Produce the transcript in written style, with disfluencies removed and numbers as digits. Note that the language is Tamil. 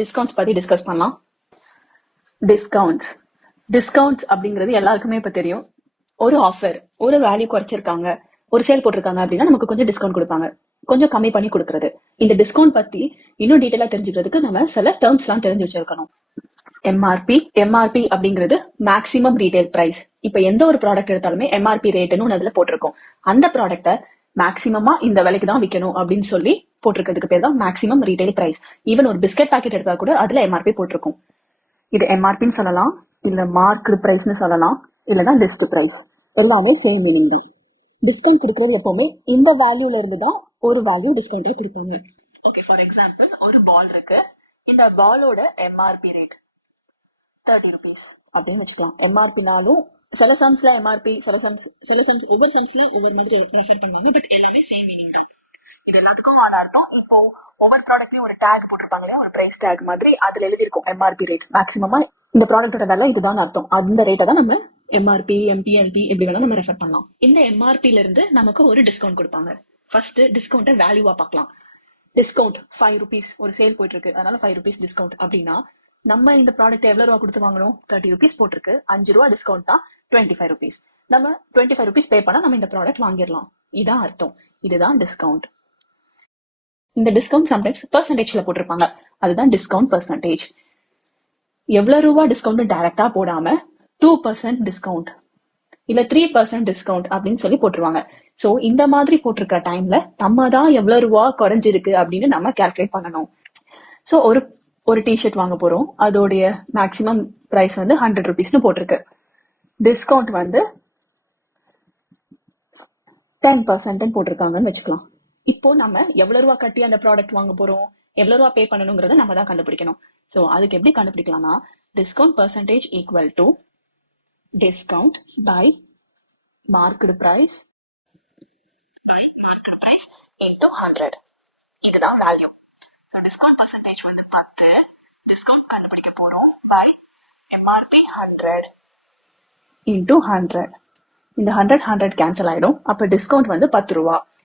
டிஸ்கவுண்ட்ஸ் பத்தி டிஸ்கஸ் பண்ணலாம். டிஸ்கவுண்ட்ஸ் அப்படிங்கிறது எல்லாருக்குமே இப்ப தெரியும். ஒரு ஆஃபர், ஒரு வேல்யூ குறைச்சிருக்காங்க, ஒரு சேல் போட்டிருக்காங்க அப்படின்னா நமக்கு கொஞ்சம் டிஸ்கவுண்ட் கொடுப்பாங்க, கொஞ்சம் கம்மி பண்ணி கொடுக்கறது. இந்த டிஸ்கவுண்ட் பத்தி இன்னும் டீட்டெயிலா தெரிஞ்சுக்கிறதுக்கு நம்ம சில டேர்ம்ஸ் எல்லாம் தெரிஞ்சு வச்சிருக்கணும். எம்ஆர்பி அப்படிங்கிறது மேக்ஸிமம் ரீட்டைல் பிரைஸ். இப்ப எந்த ஒரு ப்ராடக்ட் எடுத்தாலுமே எம்ஆர்பி ரேட்னு அதுல போட்டிருக்கோம். அந்த ப்ராடக்ட்டை மேக்ஸிமமா இந்த விலைக்கு தான் விற்கணும் அப்படின்னு சொல்லி போட்டிருக்கிறதுக்கு பேர் தான் மேக்ஸிமம் ரீட்டைல் பிரைஸ். ஈவன் ஒரு பிஸ்கட் பாக்கெட் எடுத்தா கூட அதுல எம்ஆர்பி போட்டிருக்கும். இது எம்ஆர்பின்னு சொல்லலாம், இல்ல மார்க்டு பிரைஸ்னு சொல்லலாம், இல்லைன்னா லிஸ்ட் பிரைஸ். எல்லாமே சேம் மீனிங் தான். டிஸ்கவுண்ட் கொடுக்கறது எப்பவுமே இந்த வேல்யூல இருந்து தான் ஒரு வேல்யூ டிஸ்கவுண்டே கொடுப்பாங்க. ஓகே, ஃபார் எக்ஸாம்பிள் ஒரு பால் இருக்கு, இந்த பாலோட எம்ஆர்பி ரேட் 30 rupees அப்படின்னு வச்சுக்கலாம். எம்ஆர்பினாலும் சில சம்ஸ்ல எம்ஆர்பி, சில சம்ஸ் ஒவ்வொரு சம்ஸ்ல ஒவ்வொரு மாதிரி ரெஃபர் பண்ணுவாங்க. பட் எல்லாமே சேம் மீனிங் தான். இது எல்லாத்துக்கும் ஆன அர்த்தம். இப்போ ஒவ்வொரு ப்ராடக்ட்லயும் ஒரு டேக் போட்டிருப்பாங்க இல்லையா, ஒரு பிரைஸ் டேக் மாதிரி. அதுல எழுதிருக்கும் எம்ஆர்பி ரேட். மேக்ஸிமமா இந்த ப்ராடக்டோட விலை இதுதான் அர்த்தம். அந்த ரேட்டை தான் நம்ம எம்ஆர்பி, எம்பி எப்படி வேணா நம்ம ரெஃபர் பண்ணலாம். இந்த எம்ஆர்பில இருந்து நமக்கு ஒரு டிஸ்கவுண்ட் கொடுப்பாங்க. ஃபர்ஸ்ட் டிஸ்கவுண்ட்டை வேல்யூவா பார்க்கலாம். டிஸ்கவுண்ட் 5 rupees, ஒரு சேல் போயிட்டு இருக்கு, அதனால 5 rupees டிஸ்கவுண்ட் அப்படின்னா நம்ம இந்த ப்ராடக்ட் எவ்வளவு ரூபா கொடுத்து வாங்கணும்? 30 rupees போட்டிருக்கு, 5 ரூபா டிஸ்கவுண்ட்னா 25 rupees. நம்ம 25 rupees பே பண்ணா நம்ம இந்த ப்ராடக்ட் வாங்கிடலாம். இதான் அர்த்தம். இதுதான் டிஸ்கவுண்ட். இந்த டிஸ்கவுண்ட் சம்டைம்ஸ் பெர்சன்டேஜ்ல போட்டிருப்பாங்க, அதுதான் டிஸ்கவுண்ட் பெர்சன்டேஜ். எவ்வளவு ரூபா டிஸ்கவுண்ட் டைரக்டா போடாம 2% டிஸ்கவுண்ட் இல்ல 3% டிஸ்கவுண்ட் அப்படின்னு சொல்லி போட்டுருவாங்க. சோ இந்த மாதிரி போட்டிருக்கிற டைம்ல நம்ம தான் எவ்வளவு ரூபா குறைஞ்சிருக்கு அப்படின்னு நம்ம கால்குலேட் பண்ணணும். சோ ஒரு டிஷர்ட் வாங்க போறோம், அதோடைய மேக்ஸிமம் பிரைஸ் வந்து 100 rupeesனு போட்டிருக்கு. டிஸ்கவுண்ட் வந்து 10% போட்டிருக்காங்கன்னு வச்சுக்கலாம். இப்போ நம்ம எவ்வளவு ரூபா கட்டி அந்த ப்ராடக்ட் வாங்க போறோம், எவ்வளவு ரூபா பே பண்ணணுங்கிறத நம்ம தான் கண்டுபிடிக்கணும். சோ அதுக்கு எப்படி கண்டுபிடிக்கலாம்னா, discount percentage equal to discount by marked price into 100. இதுதான் வேல்யூ. ஸோ டிஸ்கவுண்ட் பர்சன்டேஜ் வந்து 10, டிஸ்கவுண்ட் கண்டுபிடிக்க போறோம் பை எம்ஆர்பி 100 இன்டு 100. இந்த 100 கேன்சல் ஆயிடும். அப்ப டிஸ்கவுண்ட் வந்து 10 ரூபா.